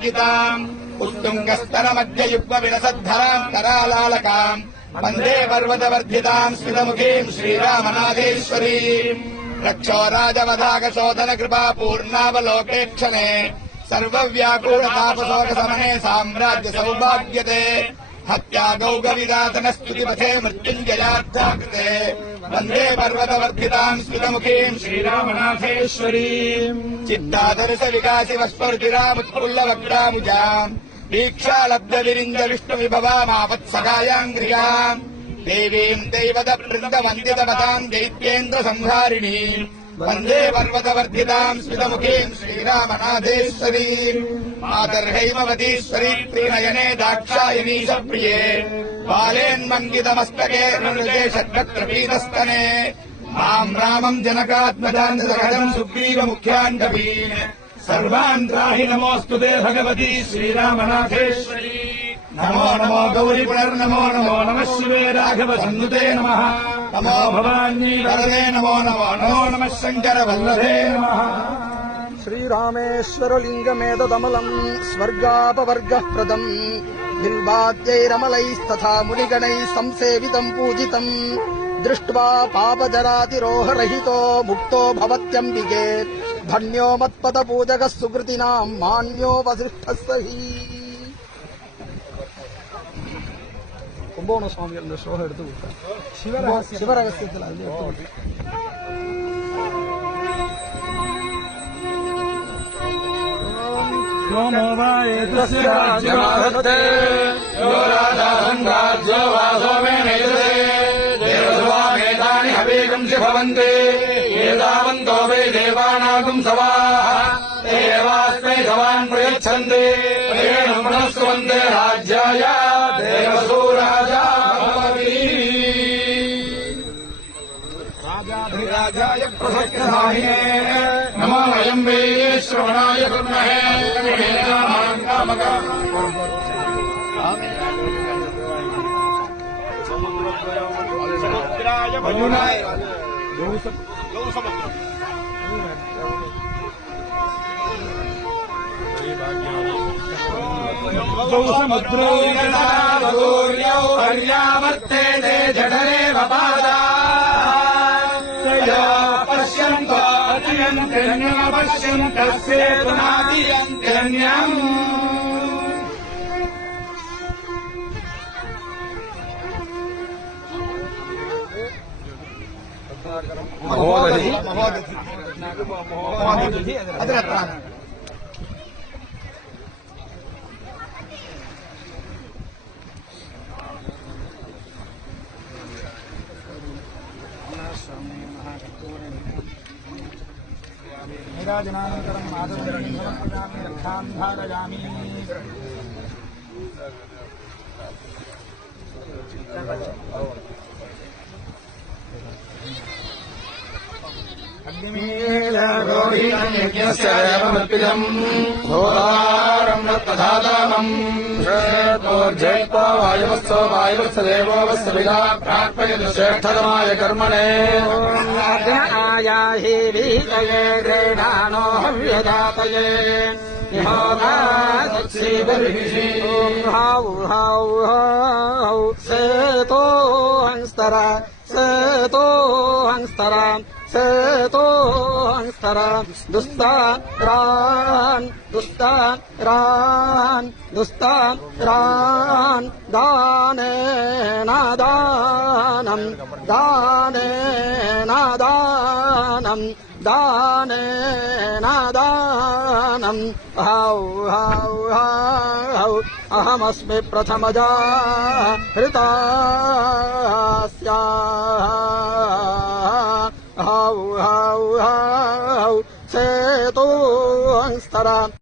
శ్రీరామనాథేశ్వరీమహిమాంకితాम् उत्तुङ्गस्तनमध्ययुग्मविलसद्धराम् करालालकाम् वन्दे पर्वतवर्धिताम् स्मितमुखीम् श्रीरामनाथेश्वरीम् रक्षोराजवधाकशोधनकृपापूर्णावलोकेक्षणे सर्वव्याकुलतापशोकशमने साम्राज्य सौभाग्यते हत्यागौगविदातनस्तुतिपथे मृत्युञ्जयार्थाकृते वन्दे पर्वतवर्धिताम् स्मितमुखीम् श्रीरामनाथेश्वरीम् चित्तादर्शविकासिवस्फुर्तिरामुत्फुल्लवक्त्रामुजाम् दीक्षालब्धविरिञ्जविष्णुविभवामापत्सखायाङ्घ्रियाम् देवीम् दैवतवृन्दवन्दितवताम् दैत्येन्द्रसंहारिणीम् वन्दे पर्वतवर्धिताम् स्मितमुखीम् श्रीरामनाथेश्वरीम् मातर्हैमवतीश्वरी प्रीणयने दाक्षायणीशप्रिये बालेन्मङ्गितमस्तके हृदये षड्गत्रपीतस्तने माम् रामम् जनकात्मजान्तसहजम् सुग्रीवमुख्याण्डवीन् सर्वान् त्राहि नमोऽस्तु ते भगवती श्रीरामनाथेश्वरी नमो नमो गौरी पुनर्नमो नमो नमः शिवे राघव सन्नुते नमः नमो भवानी वरदे नमो नमो नमो नमः शङ्कर वल्लभे नमः श्रीरामेश्वरलिङ्गमेतदमलम् स्वर्गापवर्गः प्रदम् बिल्वाद्यैरमलैस्तथा मुनिगणैः संसेवितम् पूजितम् दृष्ट्वा पापजरातिरोहरहितो मुक्तो भवत्यम्बिके धन्यो मत्पदपूजकः सुकृतिनाम् मान्यो वसिष्ठः सही கும்போண சுவாமிகள் இந்த ஸ்லோகம் எடுத்து கொடுத்தார். சிவரகசியத்தில் அது எடுத்து கொடுத்தார். ఏదావంతో వై దేవానాగం సవాః దేవాస్మై సవాన్ ప్రయచ్చంతే మనస్సువంతే రాజ్యాయ దేవసూరాజా భవతి రాజాధిరాజాయ ప్రసక్తసాహినే నమో వయం వై శ్రవణాయ కుర్మహే సముద్రాయ వయునాయ సముద్రో యథావగూర్యౌ హర్యావర్తేతే జఠరేవ పాదా పశ్యంతో అతియంత్యన్యమపశ్యంతస్యేతు నాతియంత్యన్యం మహోదధి అదరత్ర నీరాజనానంతరం మాధవరణి సమర్పయామి రక్షాం ధారయామి అగ్నిమీలరోహిణ్యస్యమర్పితం ఘోరారం రత్నధాతామం శ్రేతోర్జైత్వా వాయువస్తో వాయువస్త దేవోవస్త విదా ప్రార్పయతు శ్రేష్ఠతమాయ కర్మణే ఆయాహి వీతయే గ్రేణానో హవ్యదాతయే సేతో హంస్తరా సేతో హంస్తరా సేతో హంస్తరా దుస్తారాన్ దుస్తారాన్ దుస్తారాన్ దానేన దానం దానేన దానం దానేన దానం హౌ హౌ హౌ అహమస్మి ప్రథమజా హృతాస్యా హౌ హౌ